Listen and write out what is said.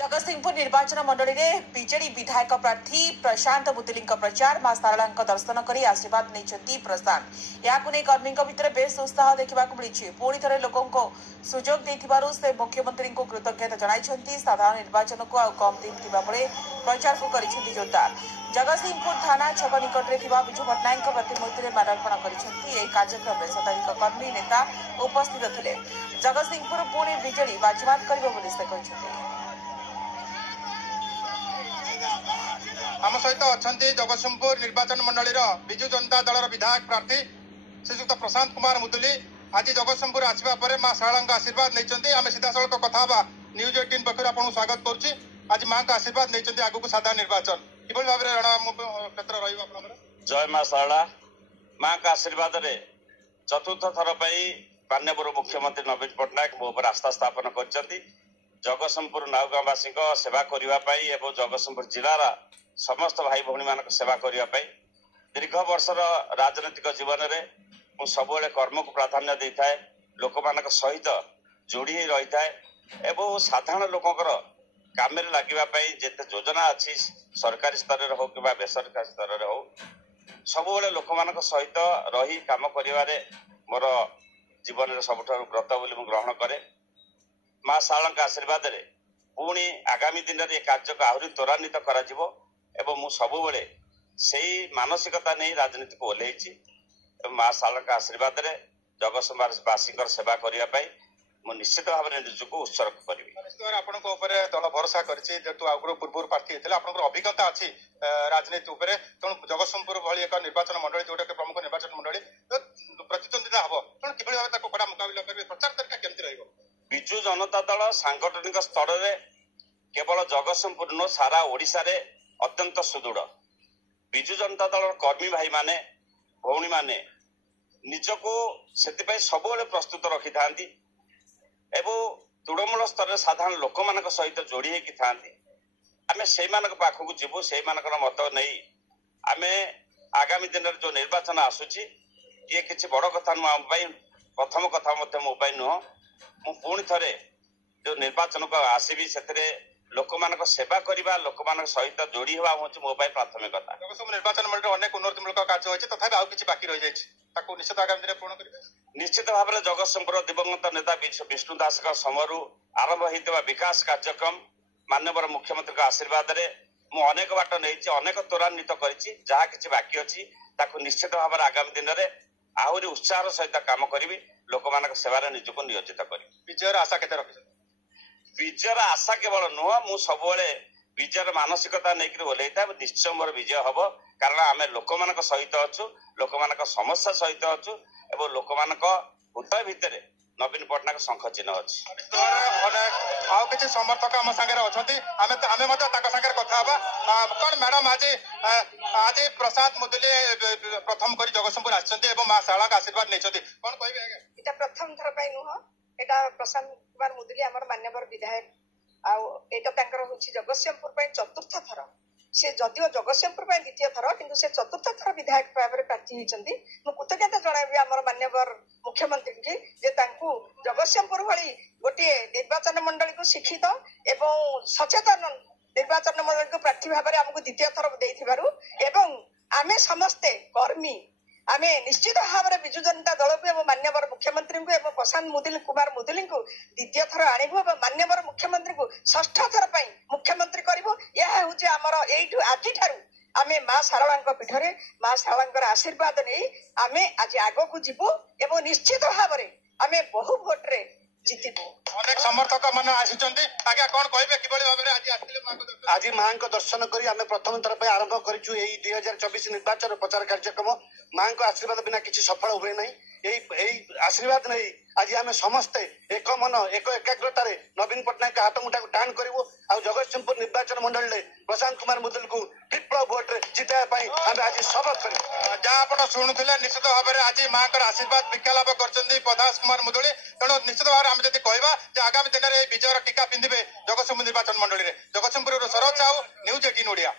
जगतसिंहपुर निर्वाचन मंडली में बीजेडी विधायक प्रार्थी प्रशांत मुदुली प्रचार मां सारला दर्शन कर आशीर्वाद नहीं प्रशांत या कर्मी भितर बेस उत्साह देखा मिली पुणी थे लोकों सुजोग से मुख्यमंत्री को कृतज्ञता जनाई साधारण निर्वाचन को आउ कम दिन बेले प्रचार को कर जोरदार जगतसिंहपुर थाना छक निकट में विजु पट्टनायक प्रतिमूर्ति में माल्यार्पण कर कार्यक्रम में शताधिक कर्मी नेता उपस्थित थे। जगतसिंहपुर पुणी बीजेडी बाजीमात कर आम सहित अच्छा जगतसिंहपुर निर्वाचन मंडली विजु जनता दल विधायक प्रार्थी श्रीजुक्त प्रशांत कुमार मुदुली आज जगतसिंहपुर आसवा पर मां शारला आशीर्वाद नहीं आम सीधा सड़क कथा न्यूज 18 पक्ष आपको स्वागत करुच्ची। आज मां का आशीर्वाद नहीं आगू साधारण निर्वाचन कि भाव क्षेत्र जय मां शारला मां का आशीर्वाद चतुर्थ थर माननीय मुख्यमंत्री नवीन पट्टनायक मो पर आस्था स्थापन कर जगतसिंहपुर नाउगाँवासी सेवा करने और जगतसिंहपुर जिलार समस्त भाई भौणी मान सेवा करने दीर्घ वर्षर राजनैतिक जीवन में सब कर्म को प्राधान्य दे था लोक मान सहित जोड़ी रही था और साधारण लोकर काम लगे जिते योजना अच्छी सरकारी स्तर हो कि बेसरकारी स्तर हो सब लोक मान सहित रही काम कर मोर जीवन सबुठ व्रत बोली ग्रहण करे। मां शारला आशीर्वाद पुणी आगामी दिन में कार्य को आहरी त्वरान्वित कर सब से मानसिकता नहीं राजनीति को ओह्लैची मां शारला आशीर्वाद जगतसिंहपुरवासी सेवा करने निश्चित भाव में निजक उत्सर्ग करी दल भरोसा कर पूर्व प्रार्थी अभिज्ञता अच्छी राजनीति तेणु जगतसिंहपुर भाई एक निर्वाचन मंडली जो प्रमुख निर्वाचन मंडली प्रतिद्वंदिता हम तेणु कि कड़ा मुकाबला करेंगे प्रचार तरीका केमती रही विजु जनता दल सांगठनिक स्तर में केवल जगतसिंहपुर न सारा ओडिशा रे अत्यंत सुदृढ़ विजु जनता दल कर्मी भाई माने भौणी माने निजको से सब प्रस्तुत रखि था तृणमूल स्तर में साधारण लोक मान सहित जोड़ी होती था आम से पाखक जीवु से मत नहीं आम आगामी दिन में जो निर्वाचन आसूची ये किसी बड़ कथा नुह आम प्रथम कथा मो नुह मु पुणी थे जो निर्वाचन को आसबि से लोक मान सेवा करवा लोक मान सहित जोड़ी हवा हूँ मो प्राथमिकता। निर्वाचन मंडल अनेक उन्नतिमूलक कार्य होती तथा आउ किसी बाकी रही जाए निश्चित आगामी दिन पूर्ण करेंगे। निश्चित भाव में जगतसिंहपुर दिवंगत नेता विष्णु दास समय आरंभ होता विकास कार्यक्रम माननीय मुख्यमंत्री आशीर्वाद मु अनेक बाट नहीं अनेक त्वरान्वित करा कि बाकी अच्छी निश्चित भाव में आगामी दिन में आहरी उत्साह सहित काम करी लोक मान सेवा निजक नियोजित करी विजयर आशा के रखी विजयर आशा केवल नुह मु सब विजयर मानसिकता नहीं ओह्लै था निश्चय मोर विजय हम कारण आम लोक मान सहित अच्छु लोक मान समस्या सहित अच्छु और लोक मान हृदय भितर नवीन पट्टनायक शंख चिन्ह अच्छी समर्थक आम सागे अच्छा कथा कौन मैडम आज आज प्रशांत मुदुली प्रथम कर जगतसिंहपुर आसछन्ते मां शारला आशीर्वाद नहीं कौन कह प्रथम थर नुह एटा प्रशांत कुमार मुदुली आम मान्यवर विधायक आटा हूँ जगतसिंहपुर चतुर्थ थर से जदिव जगतसिंहपुर द्वितीय थर कि से चतुर्थ थर विधायक भाव में प्रार्थी होती कृतज्ञता जनइबी आम मान्यवर मुख्यमंत्री की जगतसिंहपुर भली गोटे निर्वाचन मंडली को शिक्षित एवं सचेतन निर्वाचन मंडली को प्रार्थी भाव में आमको द्वितीय थर देथिबारु आमे समस्ते कर्मी आमे निश्चित भाव में विजु जनता दल को मान्यवर मुख्यमंत्री को प्रशांत कुमार मुदुली को द्वितीय थर आणबू मान्यवर मुख्यमंत्री को षष्ठ थर मुख्यमंत्री करूँ यह हूँ आमर यू आज आमे मां शारला पीठरे मां शारला आशीर्वाद नहीं आमे आज आग को जीवु एवं निश्चित भाव में आमे बहु भोट्रे जीतबू। अनेक समर्थक मान आसिचंती आज्ञा कौन कहबे किबळी भाबरे आज आथिले आज मां को दर्शन करी आमे प्रथम तरफ आरंभ करिछु एई 2024 निर्वाचन प्रचार कार्यक्रम मां को आशीर्वाद बिना किसी सफल हुए नहीं यही आशीर्वाद नहीं आज आम समस्ते एक मन एक एकाग्रतार नवीन पट्टनायक हाथ मुठा टाण करूँ आ जगतसिंहपुर निर्वाचन मंडल में प्रशांत कुमार मुदुली को ट्रिपल भोट जिताई आज शपथ कर जहाँ आप शुणुले निश्चित भाव में आज माँ का आशीर्वाद भिक्षा लाभ कर प्रशांत कुमार मुदुली तेणु निश्चित भाव में आम जब कह आगामी दिन में विजयर टीका पिंधे जगतसिंहपुर निर्वाचन मंडल में जगतसिंहपुर सरोज साहू न्यूज 18 ओडिया।